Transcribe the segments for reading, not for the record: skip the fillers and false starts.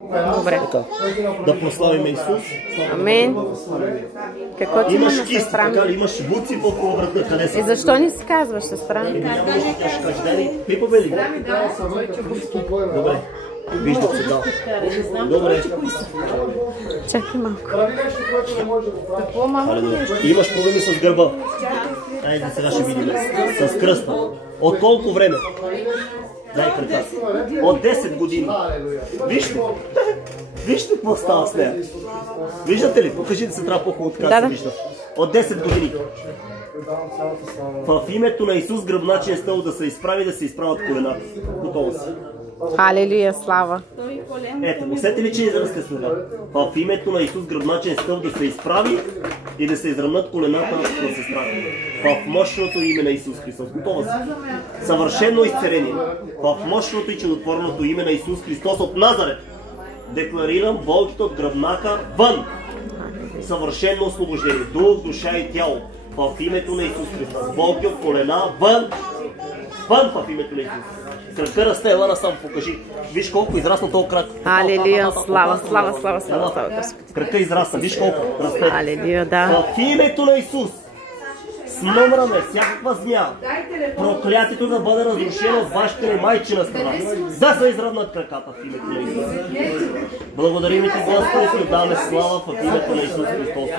Добре. Да прославим Исус. Амин. Какво ти има на Имаш кист, сестра ми? така ли? Имаш буци по врата, къде са? И защо ни си казваш, сестра ми? Няма нещо, тя ще каже, дай ни пипаме ли? Добре. Виждам се, да. Добре. Чакай малко. Какво, мама? Имаш проблеми с гърба. Айде, сега ще видим. С кръста. От колко време? Дай пред нас. От 10 години. Вижте. Вижте какво става с нея. Виждате ли? Покажите се трябва по-хубаво така се вижда. От 10 години. В името на Исус гръбначен стълб да се изправи, да се изправят колената. Готово си. Халелуя, слава. Ето, усети ли, че изразка слова? В името на Исус гръбначен стълб да се изправи и да се изравнат колената на сестрата. В мощното име на Исус Христос. Готова си. Съвършено изцеление. В мощното и чудотворното име на Исус Христос от Назарет. Декларирам болките от гръбнака вън. Съвършено освобождение. Дух, душа и тяло. В името на Исус Христос. Болки от колена вън. Вън в името на Исус. Крака расте, ела насам, покажи. Виж колко израсна този крак. Алелуя, слава, слава, слава, слава, слава, Господи. Крака израсна, виж колко расте. Алелуя, да. В името на Исус смъмраме всякаква змия. Проклятието да бъде разрушено от бащина и майчина страна. Да се изравнат краката в името на Исус. Благодарим ти, Господи, и даваме слава в името на Исус Христос.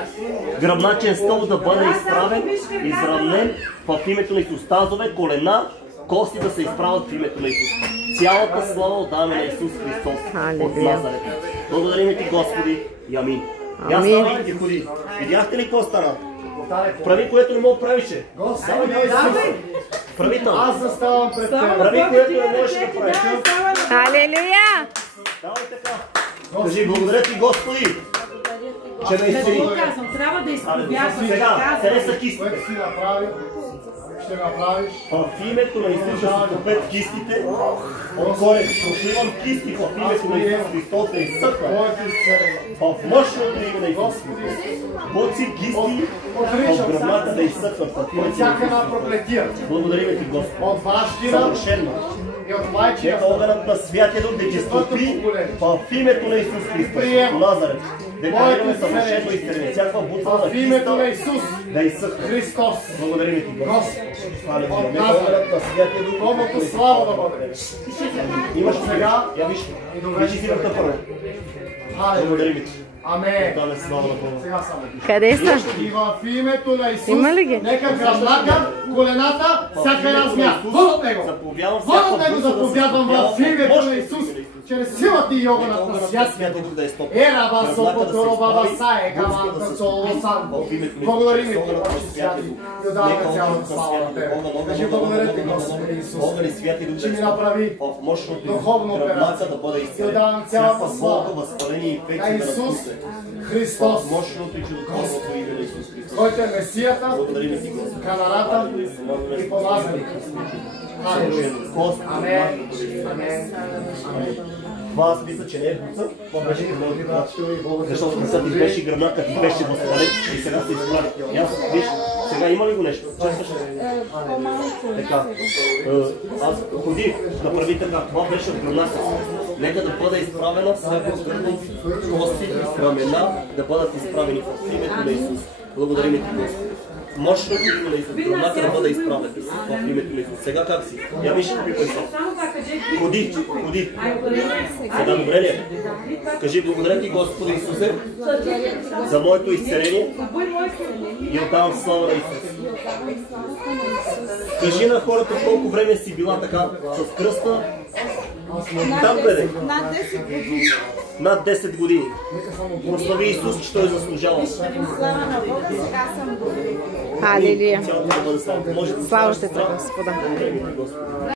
Гръбначен стълб да бъде изправен, изравнен в името на Исус. Тазове, колена, кости да се изправят в името на Исус. Цялата слава отдаваме на Исус Христос от Назарет. Благодарим ти, Господи, и амин. Я става и ходи. Видяхте ли какво стана? Прави, което не мога правише. Прави там. Аз заставам пред теб. Прави, което не можеш да правиш. Алелуя! Давай така. Кажи, благодаря ти, Господи, че ме изцели. Трябва да изповядваш. Сега, къде са кистите? Ще направиш. В името на Исус да си попет кистите. От корен. Проклимам кисти в името на Исус Христос да изсъхва. В мощното име на Исус Христос. Боци кисти в гръбната да изсъхват в името на Исус Христос. Благодарим ти, Господи. От бащина Съвършено. и от майчина. Нека огънът на Святия Дух да ги стопи в името на Исус Христос. Назарет. Декларираме съвършено изцеление. Всякаква бутва на в името на Исус да изсъхва. Христос. Благодарим ти, Господи. От Назарет. Духовното слава да бъде. Имаш сега, я виж, виж и силата първо. Благодарим ти. Амен. Даме слава на Бога. Сега само. Къде са? И в името на Исус, Има ли ги? нека гръбнака, колената, всяка една змия. Вън от него! Вън от него заповядвам в името на Исус, чрез силата и огънът на святия Дух. Раба Сопоторо Баба Сае, Каманта Соло Сан. Благодарим ти, Боже святи, и отдаваме цялата слава на Тебе. Кажи благодаря ти, Господи Исус, че ми направи духовно операция. И отдавам цялата слава на Исус Христос, който е Месията, канарата и помазаник. Амен. Амен. Това аз мисля, че не е буца, това беше гръбнака. Защото къса ти беше гръбнака, ти беше възпален и сега се изправи. Виж, сега има ли го нещо? Така. Аз ходих да прави така. Това беше от гръбнака. Нека да бъде изправена всяка кости и ramена да бъдат изправени в името на Исус. Благодарим ти, Господи. Мощното име на Исус. Гръбнака да бъде изправена в името на Исус. Сега как си? Я виж какви са. Ходи, ходи. Сега добре ли е? Кажи, благодаря ти, Господи Исусе, за моето изцеление и отдавам слава на Исус. Кажи на хората колко време си била така с кръста. Там бъде. Над 10 години. Прослави Исус, че Той заслужава. Алелуя. Цялото да бъде слава. Слава те, Господа.